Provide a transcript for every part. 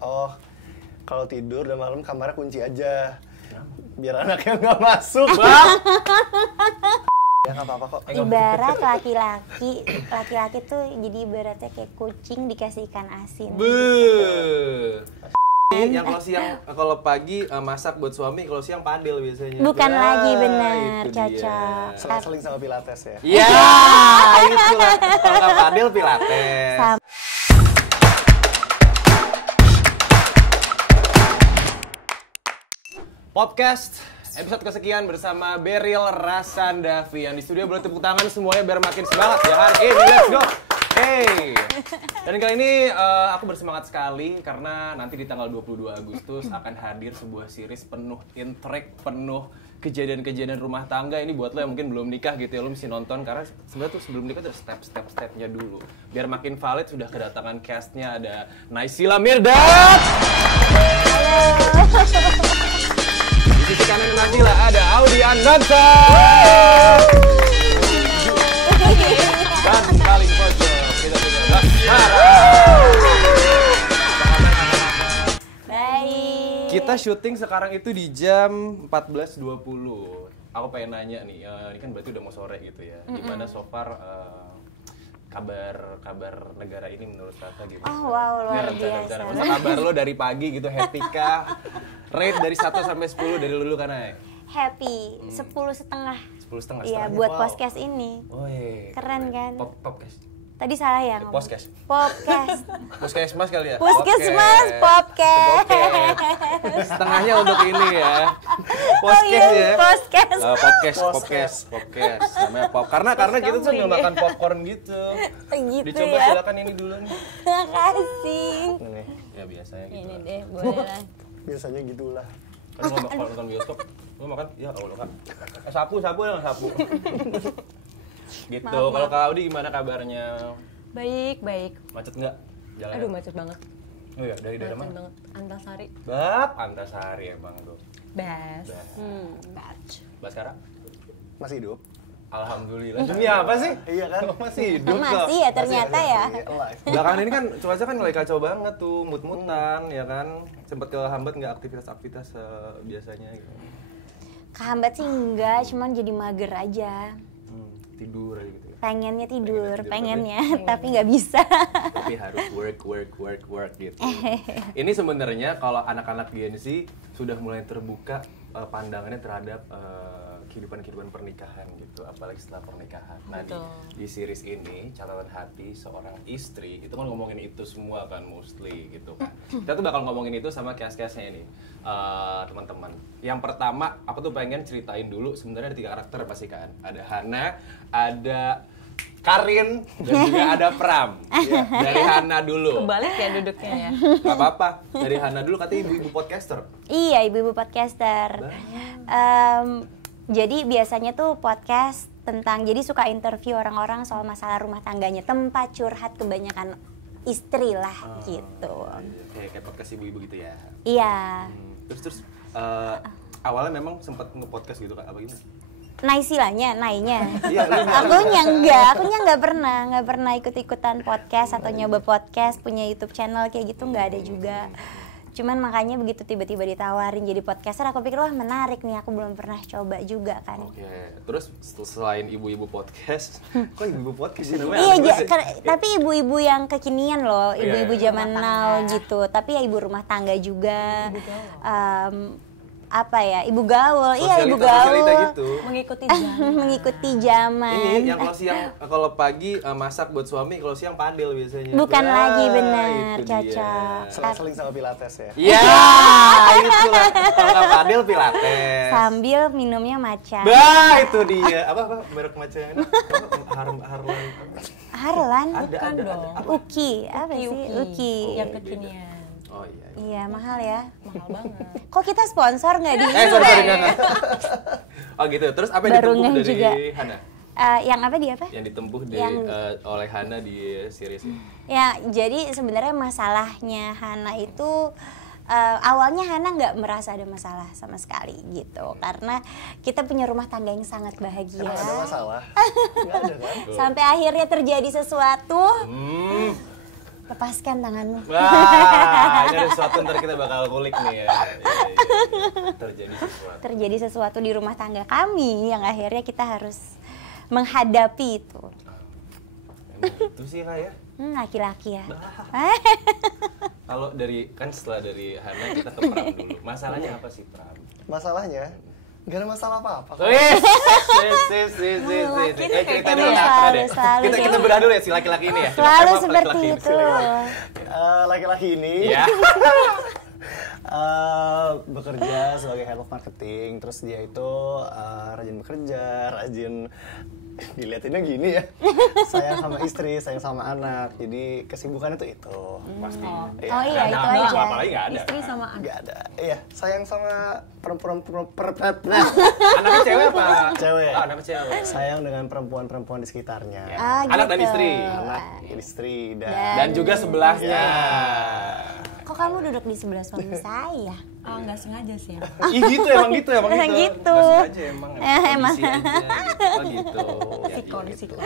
Oh, kalau tidur udah malam kamarnya kunci aja. Biar anaknya nggak masuk, Bang. Ya nggak apa-apa kok. Ibarat laki-laki tuh jadi ibaratnya kayak kucing dikasih ikan asin. Yang kalau siang, kalau pagi masak buat suami, kalau siang padel biasanya. Bukan lagi benar, itu cocok. Seling-seling sama pilates ya. Iya, itulah. Kalau nggak padel, pilates. Podcast episode kesekian bersama Beryl Rasandavi. Yang di studio boleh tepuk tangan semuanya biar makin semangat ya hari ini. Let's go. Hey. Dan kali ini aku bersemangat sekali karena nanti di tanggal 22 Agustus akan hadir sebuah series penuh intrik, penuh kejadian-kejadian rumah tangga. Ini buat lo yang mungkin belum nikah gitu ya, lo mesti nonton karena sebenarnya tuh sebelum nikah tuh ada step-stepnya dulu. Biar makin valid sudah kedatangan castnya, ada Naysila Mirdad. Di sisi kanan Naysila ada Audi Andansa. Dan paling pojok kita punya Baskara. Baik. Kita syuting sekarang itu di jam 14.20. Aku pengen nanya nih, ini kan berarti udah mau sore gitu ya. Gimana so far kabar negara ini menurut kakak gimana? Oh wow, luar Bercanda. biasa. Masa kabar lo dari pagi gitu, happy kah? Rate dari 1 sampai 10 dari lu kan Ay? Happy, 10,5. 10,5. Iya, buat podcast ini. Woi. Keren kan? Podcast. Tadi salah ya ngomong? Podcast. Podcast. Puskesmas kali ya? Puskesmas, podcast. Setengahnya untuk ini ya. Oh iya, ya. podcast. Podcast. Namanya pop. Karena kita tuh sambil makan popcorn gitu. Gitu Dicoba ya. silakan ini dulu nih. Makasih. Nih, ya biasanya gitu. Ini deh, boleh lah. Biasanya gitulah. Kan kalau nonton bioskop, lu makan, ya Allah kan. Sapu ya nggak sapu. Gitu. Maaf. Kalau Kak Audi gimana kabarnya? Baik. Macet nggak? Jalan. Aduh, macet banget. Oh iya, dari daerah Macet mana? banget. Antasari. Antasari emang tuh. Best. Batch. Baskara? Masih hidup? Alhamdulillah. Demi apa sih? Iya kan? Masih hidup kok. Masih ya ternyata ya. Iya, alive. Belakangan ini kan cuaca kan lagi kacau banget tuh, mut-mutan ya kan. Sempet kehambat nggak aktivitas biasanya gitu. Kehambat sih enggak, cuman jadi mager aja. Tidur aja gitu ya. Pengennya tidur, Pengennya tapi nggak bisa. Tapi harus work gitu. Ini sebenarnya kalau anak-anak Gen Z sudah mulai terbuka pandangannya terhadap kehidupan pernikahan gitu, apalagi setelah pernikahan. Nah di series ini catatan hati seorang istri itu kan ngomongin itu semua kan mostly gitu kan. Kita tuh bakal ngomongin itu sama cast-castnya ini teman-teman. Yang pertama aku tuh pengen ceritain dulu sebenarnya ada 3 karakter pasti kan. Ada Hana, ada Karin, dan juga ada Pram. Ya, dari Hana dulu. Kebalik ya duduknya ya. Gak apa-apa, dari Hana dulu katanya ibu-ibu podcaster. Iya, ibu-ibu podcaster. Jadi biasanya tuh podcast tentang, jadi suka interview orang-orang soal masalah rumah tangganya, tempat curhat kebanyakan istri lah gitu. Kayak podcast ibu-ibu gitu ya. Iya. Terus awalnya memang sempat nge-podcast gitu Kak, apa gimana? Nainya. Iya, Akunya nggak pernah ikut-ikutan podcast atau nyoba podcast, punya YouTube channel kayak gitu nggak ada juga. Cuman makanya begitu tiba-tiba ditawarin jadi podcaster, aku pikir wah menarik nih, aku belum pernah coba juga kan. Oke, terus selain ibu-ibu podcast, kok ibu-ibu podcast sih namanya? Iya, tapi ibu-ibu yang kekinian loh, ibu-ibu zaman now gitu. Tapi ya ibu rumah tangga juga. Apa ya, ibu gaul, iya ibu gaul, gitu. mengikuti zaman. Ini yang kalau pagi masak buat suami, kalau siang padel biasanya. Bukan lagi benar, itu cocok. Seling-seling sama pilates ya. Iya, itulah. Kalau nggak padel pilates. Sambil minumnya matcha. Bah, itu dia. Apa merek matcha ini? Harlan? Bukan dong. Uki, apa sih? Uki. Yang kekinian. Oh iya. Iya, mahal ya. Mahal banget. Kok kita sponsor nggak di Sorry, enggak. Oh gitu. Terus apa yang Baru ditempuh ngeh dari juga. Hana? Yang apa dia apa? Yang ditempuh oleh Hana di series ini. Ya, jadi sebenarnya masalahnya Hana itu awalnya Hana nggak merasa ada masalah sama sekali gitu, karena kita punya rumah tangga yang sangat bahagia. Emang ada masalah? Nggak ada kan? Sampai akhirnya terjadi sesuatu. Lepaskan tanganmu. Wah, ini ada sesuatu ntar kita bakal kulik nih ya. Iya. Terjadi sesuatu. Terjadi sesuatu di rumah tangga kami yang akhirnya kita harus menghadapi itu. Emang itu sih Kak ya. Laki-laki ya. Kalau setelah dari Hana kita ke Pram dulu. Masalahnya apa sih Pram? Masalahnya nggak ada masalah apa-apa. Cerita dulu Selalu, deh. selalu Kita kayak beradu ya si laki-laki ini ya. Selalu Emang seperti laki-laki ini. itu. Laki-laki ini Iya. bekerja sebagai head of marketing, terus dia itu rajin bekerja, rajin dilihatinnya gini ya, sayang sama istri, sayang sama anak, jadi kesibukannya tuh itu. Pasti. Oh iya, Nggak itu ada, aja. apalagi nggak ada. Istri sama anak. Nggak ada, iya, sayang sama perempuan Anaknya cewek apa? Cewek. Ah, anaknya cewek. sayang dengan perempuan-perempuan di sekitarnya, Ah, Anak dan gitu. istri. anak, istri, Dan juga sebelahnya. Kok kamu duduk di sebelah suami saya? Oh, nggak sengaja sih ya. Ih gitu emang gitu. Emang gitu. Nggak sengaja emang. Emang. Kondisi aja gitu. Oh gitu. Sikon.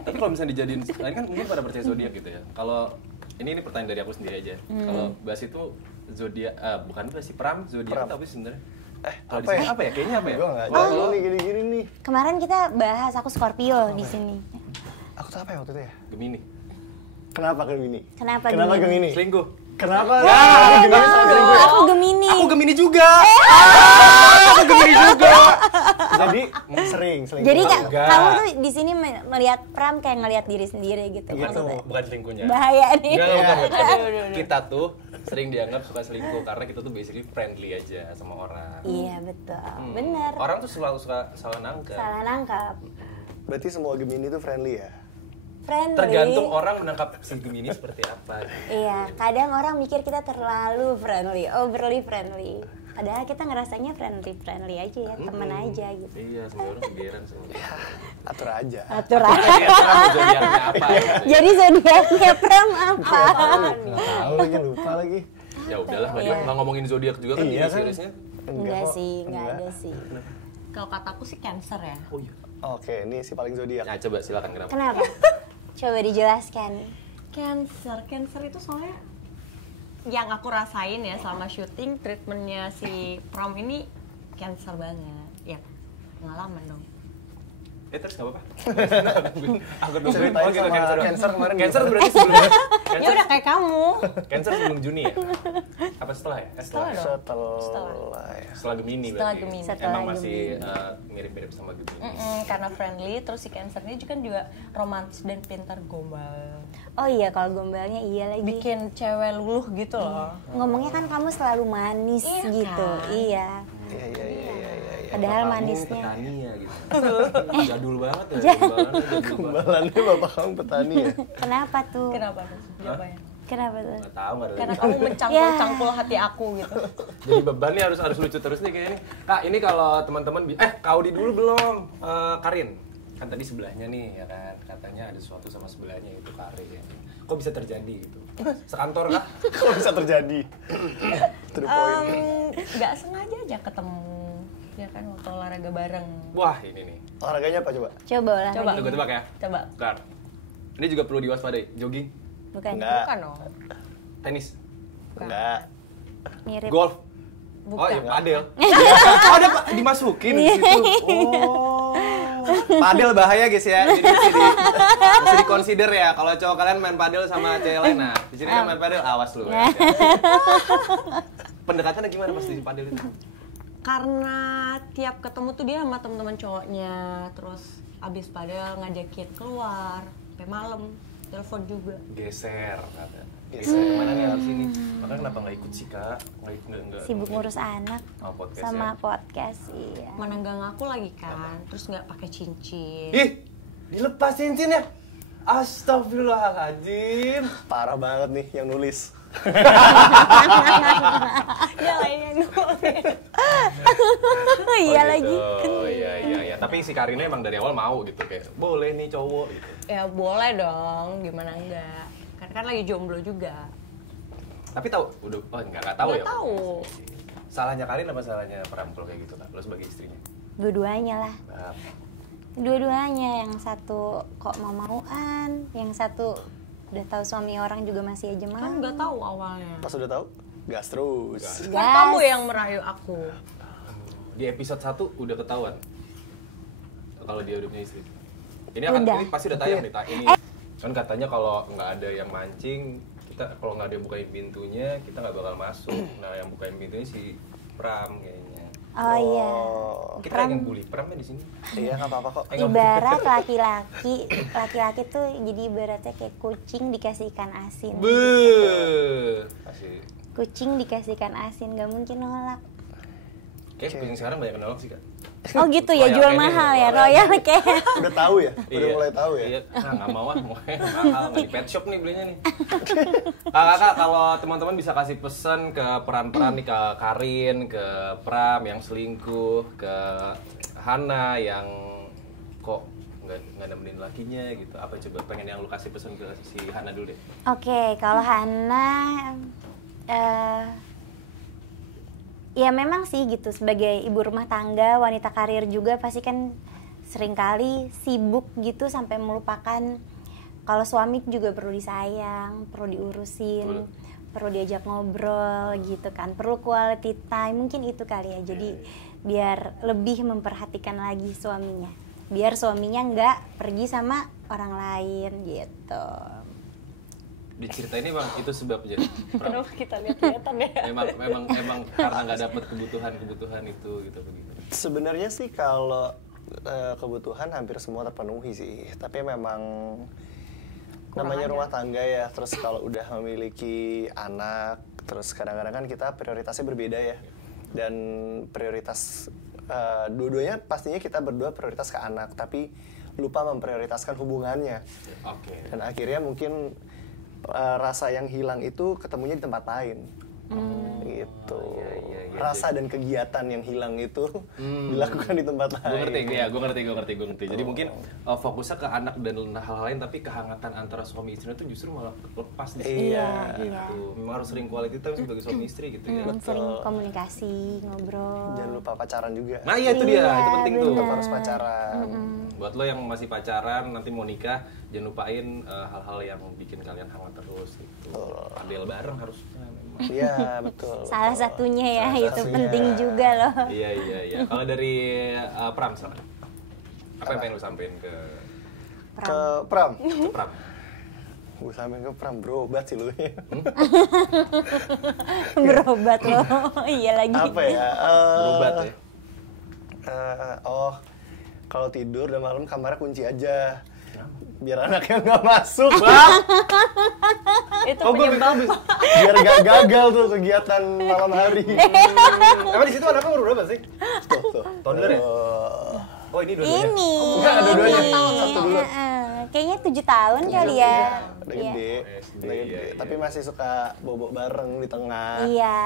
Tapi kalau misalnya dijadiin, lain kan mungkin pada percaya zodiak gitu ya. Kalau ini pertanyaan dari aku sendiri aja. Kalau bahas itu zodiak, bukan bahas sih Pram, zodiak Pram. itu apa sih sebenarnya? Kalau apa di sini ya? apa ya? Kayaknya apa ya? Gue nggak Oh, jago nih gini-gini nih. Kemarin kita bahas aku Scorpio di sini. Aku tuh apa ya waktu itu ya? Gemini. Kenapa Gemini? Kenapa Kenapa Gemini? Gemini? Selingkuh. Kenapa? Gemini sama selingkuh. Aku Gemini. Aku Gemini juga. Aku Gemini juga. Jadi sering selingkuh. Jadi Enggak. kamu tuh di sini melihat Pram kayak ngelihat diri sendiri gitu. Gitu. Maksudnya. Bukan selingkuhnya. Bahaya nih. Enggak, bukan. Aduh. Kita tuh sering dianggap suka selingkuh karena kita tuh basically friendly aja sama orang. Iya betul, bener. Orang tuh selalu suka salah nangkep. Salah nangkap. Berarti semua Gemini tuh friendly ya? Friendly. Tergantung orang menangkap si Gemini seperti apa. Iya, kadang orang mikir kita terlalu friendly, overly friendly. Padahal kita ngerasanya friendly aja ya, temen aja gitu. Iya, semua orang kegeran semua. Atur aja. Atur Iya, aja. terang zodiaknya apa gitu. Jadi zodiaknya Pram apa? Nggak tahu lagi, lupa lagi. Ya udahlah, Iya. nggak ngomongin zodiak juga kan Iya ini kan? seriusnya. Enggak kok. sih, enggak Enggak. ada sih. Kalau kataku sih Cancer ya. Oh iya. Oke, ini si paling zodiak. Nah, coba silakan kenapa? Kenapa? Coba dijelaskan. Cancer itu soalnya yang aku rasain ya selama syuting treatmentnya si Pram ini Cancer banget. Ya, pengalaman dong. Terus nggak apa-apa. Aku dulu Ceritain sama Cancer kemarin Cancer gimana? berarti sebelum Ya udah kayak kamu. Cancer sebelum Juni ya? Apa setelah ya? Setelah dong. Setelah ya. Setelah Gemini Setelah berarti. Gemini. Setelah Emang masih Gemini. mirip-mirip sama Gemini. Karena friendly, terus si Cancer ini juga romantis dan pintar gombal. Oh iya, kalau gombalnya iya lagi. Bikin cewek luluh gitu loh. Ngomongnya kan kamu selalu manis Iya gitu. kan? Iya. Iya. Padahal Kamu manisnya. petani ya gitu. Jadul banget ya. Gombalannya jadul banget. Kembalannya bapak kamu petani ya? Kenapa tuh? Kenapa tuh? Jawabannya? Kenapa tuh? Nggak tahu nggak ada Karena lagi. kamu mencangkul-cangkul hati aku gitu. Jadi beban nih harus lucu terus nih kayaknya. Kak, ini kalau teman-teman Kaudi dulu belum? Karin. Kan tadi sebelahnya nih ya kan. Katanya ada sesuatu sama sebelahnya itu Karin. Kok bisa terjadi gitu? Sekantor Kak? Kok bisa terjadi? To the point. Nggak sengaja aja ketemu. Ya kan waktu olahraga bareng. Wah, ini nih. Olahraganya apa coba? Coba lah. Coba. Gue tebak ya. Coba. Bentar. Ini juga perlu diwaspadai. Jogging, Bukan. Enggak. Bukan dong. tenis, Enggak. Mirip. golf. Bukan. Oh iya, padel. Oh, ada dimasukin di situ. Oh. Padel bahaya guys ya. Jadi mesti di-consider ya kalau cowok kalian main padel sama cewek lain. Nah, di sini kan main padel awas lu. Ya. Pendekatannya gimana pas di padel itu? Karena tiap ketemu tuh dia sama teman-teman cowoknya, terus abis padahal ngajakin keluar sampai malam, telepon juga. Geser kata. Geser kemana nih harus ini? Makanya kenapa nggak ikut sih kak? Nggak. Sibuk ngurus anak Oh, podcast sama ya. podcast, iya. Mana nggak ngaku lagi kan, terus nggak pakai cincin. Ih, dilepas cincinnya. Astagfirullahaladzim. Parah banget nih yang nulis. Ya lainnya nulis. Iya lagi. Oh iya. Tapi si Karinnya emang dari awal mau gitu kayak boleh nih cowok gitu. Ya boleh dong, gimana enggak? Kan lagi jomblo juga. Tapi tahu udah nggak tahu Nggak ya. tahu. Salahnya Karin apa salahnya Pram kalau kayak gitu kak? Lo sebagai istrinya. Dua-duanya lah. Nah, Dua-duanya, yang satu kok mau-mauan, yang satu Udah tahu suami orang juga masih aja mau. Kan nggak tahu awalnya. Pas udah tahu, gas terus. Kan kamu yang merayu aku. Di episode 1 udah ketahuan kalau dia udah punya istri. Ini Udah. ini pasti udah tayang nih. Ini kan katanya kalau nggak ada yang mancing, kita kalau nggak ada yang bukain pintunya, kita nggak bakal masuk. Nah, yang bukain pintunya si Pram kayaknya. Oh iya. Kita yang bully Pram di sini. Iya, nggak apa-apa kok. Ibarat laki-laki tuh jadi ibaratnya kayak kucing dikasih ikan asin. Kasih. Kucing dikasih ikan asin nggak mungkin nolak. Kayak kucing sekarang banyak yang nolak sih, Kak. Oh gitu ya, jual mahal ya, royal kayak. Udah tahu ya? Udah mulai tahu ya? Iya, nah nggak mau mahal, nggak di pet shop nih belinya nih. Kakak, kalau teman-teman bisa kasih pesan ke peran-peran nih, ke Karin, ke Pram yang selingkuh, ke Hana yang kok nggak nemenin lakinya gitu. Apa coba pengen yang lu kasih pesan ke si Hana dulu deh. Oke, kalau Hana ya memang sih gitu, sebagai ibu rumah tangga, wanita karir juga pasti kan seringkali sibuk gitu sampai melupakan kalau suami juga perlu disayang, perlu diurusin, perlu diajak ngobrol gitu kan, perlu quality time, mungkin itu kali ya. Jadi biar lebih memperhatikan lagi suaminya, biar suaminya nggak pergi sama orang lain gitu. Di cerita ini bang itu sebabnya. Kenapa kita lihat-lihatan ya? Memang karena nggak dapat kebutuhan itu gitu begitu. Sebenarnya sih kalau kebutuhan hampir semua terpenuhi sih, tapi memang namanya rumah tangga ya. Terus kalau udah memiliki anak, terus kadang-kadang kan kita prioritasnya berbeda ya. Dan prioritas dua-duanya pastinya kita berdua prioritas ke anak, tapi lupa memprioritaskan hubungannya. Oke. Dan akhirnya mungkin rasa yang hilang itu ketemunya di tempat lain. Gitu. Iya, Rasa dan kegiatan yang hilang itu dilakukan di tempat lain. Gue ngerti. Jadi mungkin fokusnya ke anak dan hal-hal lain, tapi kehangatan antara suami istri itu justru malah lepas deh. Iya. Gitu. Memang harus sering quality time sebagai suami istri gitu ya. Sering komunikasi, ngobrol. Jangan lupa pacaran juga. Nah iya itu dia, itu penting tuh. Tetap harus pacaran. Buat lo yang masih pacaran, nanti mau nikah, jangan lupain hal-hal yang bikin kalian hangat terus gitu. Padel bareng harusnya memang. Iya, betul. Salah satunya ya, Salah itu satunya. penting juga loh. Iya. Kalau dari Pram silakan. Apa yang pengen lo sampein ke Ke Pram. Pram? Gue sampein ke Pram, berobat sih lu. Berobat loh. Iya lagi. Apa ya? Berobat ya? Kalau tidur udah malam kamarnya kunci aja. Biar anaknya nggak masuk, Bang. Itu Oh, gue penyebab. Biar nggak gagal tuh kegiatan malam hari. Emang di situ anaknya umur berapa sih? Tuh. Toddler ya? Oh ini dua-duanya? Ini. Enggak, ada dua-duanya. Ini. Satu dulu. Kayaknya 7 tahun kali ya. Udah Iya. gede. SD, Udah gede. iya. Tapi masih suka bobo bareng di tengah. Iya.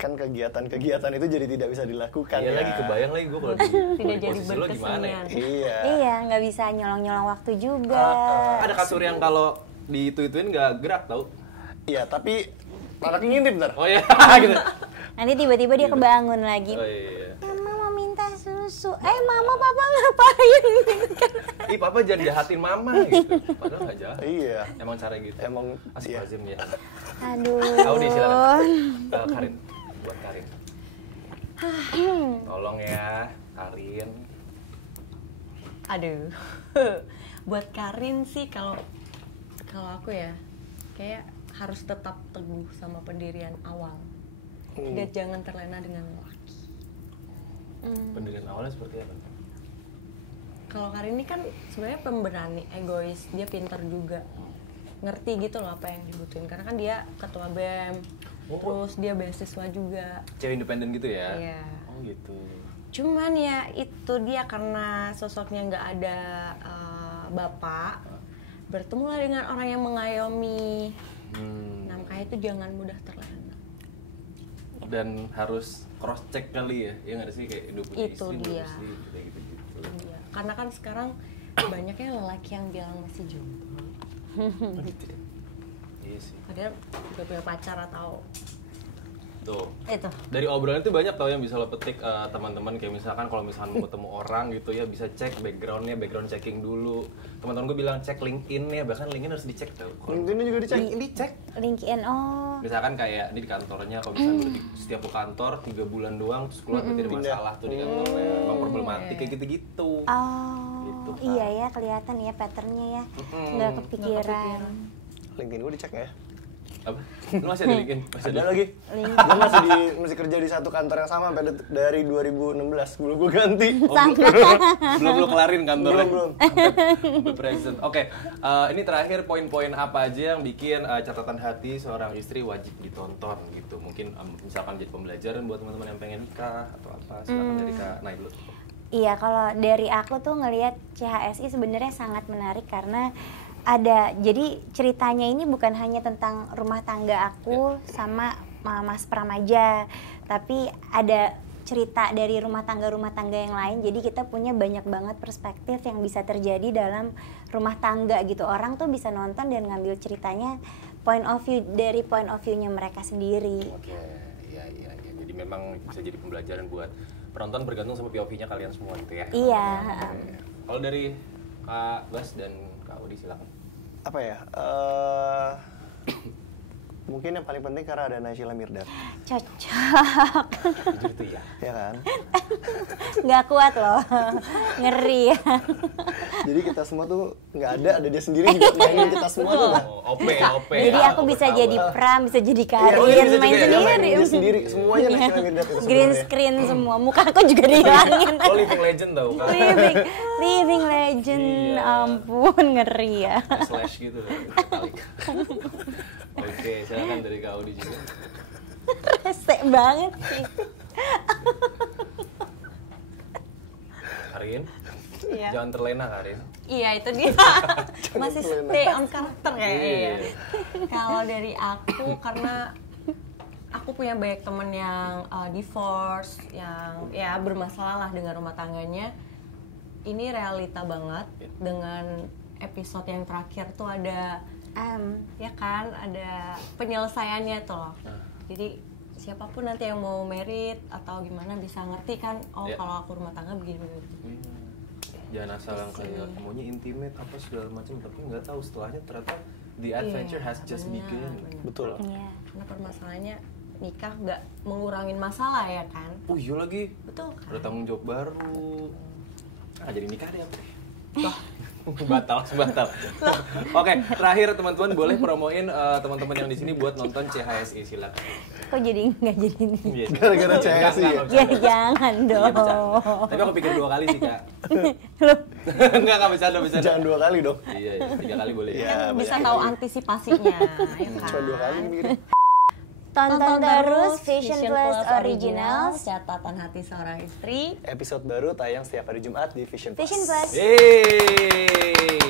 Kan kegiatan-kegiatan itu jadi tidak bisa dilakukan Iya ya. lagi kebayang lagi gue kalau di Tidak jadi posisi lo gimana ya? berkesenian. Iya. Iya, nggak bisa nyolong-nyolong waktu juga. Ada kasur yang kalau diitu-ituin nggak gerak tau? Iya, tapi anaknya ngintip ntar. Oh iya gitu. Nanti tiba-tiba dia kebangun lagi. Oh iya. Mama mau minta susu. Mama papa ngapain? Ih papa jangan jahatin mama gitu. Padahal nggak jahat. Iya. Emang cara gitu. Emang Asik iya. lazim ya. Aduh. Tahu deh silakan. Karin, buat Karin. Tolong ya, Karin. Aduh. Buat Karin sih kalau aku ya kayak harus tetap teguh sama pendirian awal. Dan jangan terlena dengan laki. Pendirian awalnya seperti apa? Kalau Karin ini kan sebenarnya pemberani, egois, dia pintar juga, ngerti gitu loh apa yang dibutuhin. Karena kan dia ketua BEM, terus dia beasiswa juga. Cewek independen gitu ya? Iya. Oh gitu. Cuman ya itu dia karena sosoknya nggak ada bapak, bertemulah dengan orang yang mengayomi. Nah makanya itu jangan mudah terlena. Dan harus cross check kali ya, ya nggak sih kayak udah punya Itu istri, dia. belum sih, kayak gitu-gitu. Iya. Karena kan sekarang banyaknya lelaki yang bilang masih jomblo. Oh, gitu ya? Iya sih. Padahal udah punya pacar atau Tuh. Itu. Dari obrolan itu banyak tau yang bisa lo petik teman-teman, kayak misalkan kalau misalkan mau ketemu orang gitu ya bisa cek background checking dulu. Teman-teman gue bilang cek LinkedIn-nya, bahkan LinkedIn harus dicek tau. LinkedIn juga dicek. Dicek. LinkedIn, oh. Misalkan kayak ini di kantornya, kalau misalnya setiap ke kantor 3 bulan doang terus keluar berarti ada masalah tuh di kantornya, emang problematik kayak gitu-gitu. Oh, Gitu, Kak. iya ya, kelihatan ya patternnya ya. Nggak kepikiran. LinkedIn gue dicek ya. Apa? Lu masih ada LinkedIn? Masih Ada lagi. LinkedIn. Gue masih kerja di satu kantor yang sama sampai dari 2016 sebelum gue ganti. belum lu kelarin kantornya? Belum. Sampai present. Oke, ini terakhir poin-poin apa aja yang bikin catatan hati seorang istri wajib ditonton gitu. Mungkin misalkan jadi pembelajaran buat teman-teman yang pengen nikah atau apa. Silakan dari Kak Nay dulu. Iya, kalau dari aku tuh ngelihat CHSI sebenarnya sangat menarik karena jadi ceritanya ini bukan hanya tentang rumah tangga aku sama Mas Pram aja, tapi ada cerita dari rumah tangga yang lain. Jadi kita punya banyak banget perspektif yang bisa terjadi dalam rumah tangga gitu. Orang tuh bisa nonton dan ngambil ceritanya point of view-nya mereka sendiri. Oke, iya. Jadi memang bisa jadi pembelajaran buat penonton bergantung sama POV-nya kalian semua gitu ya. Iya. Kalau dari Kak Bas dan Kak Udi silakan. Apa ya? Mungkin yang paling penting karena ada Naysila Mirdad. Cocok. Jujur tuh ya. Ya kan? Nggak kuat loh. Ngeri ya. Jadi kita semua tuh nggak ada dia sendiri juga mainin kita semua tuh. OP. Jadi aku bisa jadi Pram, bisa jadi Karin, iya, bisa main juga ya, sendiri. Dia sendiri, semuanya Naysila Mirdad itu Green sebenarnya. screen semua, muka aku juga dihilangin. Lo living legend tau kan? living legend, Iya. ampun ngeri ya. Slash gitu Metallica. Oke, silakan dari Kak Udi juga. Rese banget sih. Karin, Iya. jangan terlena Karin. Iya, itu dia. Masih stay on karakter kayaknya. Iya. Kalau dari aku, karena aku punya banyak temen yang divorce, yang ya bermasalah lah dengan rumah tangganya. Ini realita banget. Dengan episode yang terakhir tuh ada ya kan, ada penyelesaiannya tuh loh. Jadi siapapun nanti yang mau merit atau gimana bisa ngerti kan, Yeah. kalau aku rumah tangga begini. Jangan asal yang kayak maunya intimate apa segala macam, tapi nggak tahu setelahnya ternyata the adventure has just begun. Betul. Iya. Karena permasalahannya nikah nggak mengurangin masalah ya kan. Oh iya lagi, Betul kan? ada tanggung jawab baru. Jadi nikah deh aku. batal. Oke, terakhir teman-teman boleh promoin teman-teman yang di sini buat nonton CHSI, silakan. Kok jadi nggak jadi ini? Iya. Gara-gara CHSI ya? Ya jangan dong. Tapi aku pikir 2 kali sih kak. Loh, Enggak bercanda. Jangan 2 kali dong. Iya, 3 kali boleh. Iya. Kan bisa tahu antisipasinya ya kan. Cuma 2 kali mikir. tonton terus Vision Plus Originals. Catatan hati seorang istri. Episode baru tayang setiap hari Jumat di Vision Plus. Vision Plus. Yeay.